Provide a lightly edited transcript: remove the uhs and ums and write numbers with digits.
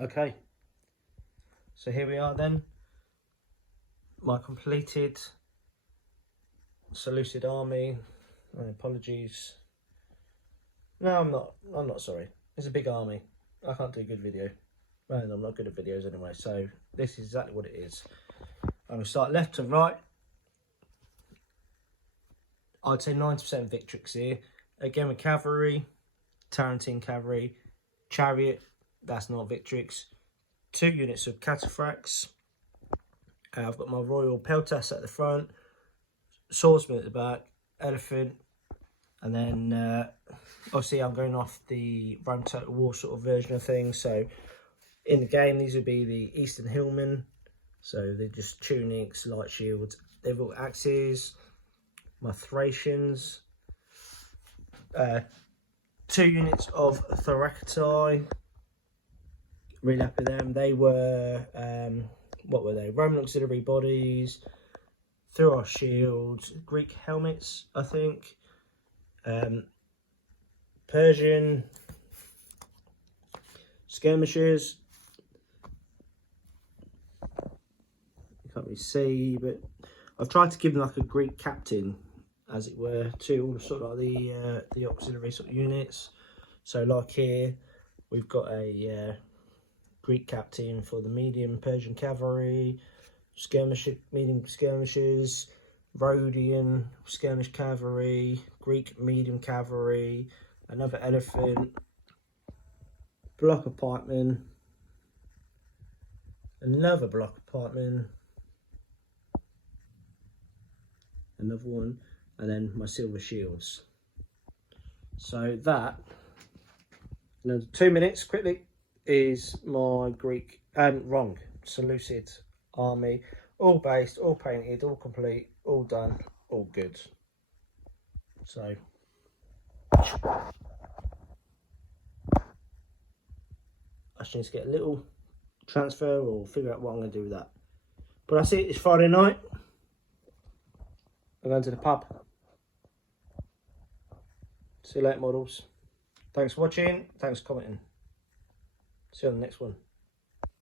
Okay, so here we are then. My completed Seleucid army. Apologies. No, I'm not sorry. It's a big army. I can't do a good video. And I'm not good at videos anyway, so this is exactly what it is. I'm going to start left to right. I'd say 90% Victrix here. Again with cavalry, Tarantine cavalry, chariot, that's not Victrix. 2 units of cataphracts. I've got my royal peltas at the front, swordsman at the back, elephant, and then obviously I'm going off the Rome Total War sort of version of things. So in the game, these would be the Eastern Hillmen. So they're just tunics, light shields. They've got axes. My Thracians. 2 units of Thoracitai. Really happy with them. They were, what were they? Roman auxiliary bodies. Through our shields. Greek helmets, I think. Persian skirmishers. You can't really see, but I've tried to give them like a Greek captain, as it were, to all sort of like the auxiliary sort of units. So like here, we've got a Greek captain for the medium Persian cavalry, medium skirmishers, Rhodian skirmish cavalry, Greek medium cavalry, another elephant, block of pikemen, another block of pikemen, another one, and then my silver shields. So that, in 2 minutes, quickly, is my Greek, Seleucid army, all based, all painted, all complete, all done, all good. So I just need to get a little transfer or figure out what I'm going to do with that. But that's it, it's Friday night. I'm going to the pub. See you later, models. Thanks for watching, thanks for commenting. See you on the next one.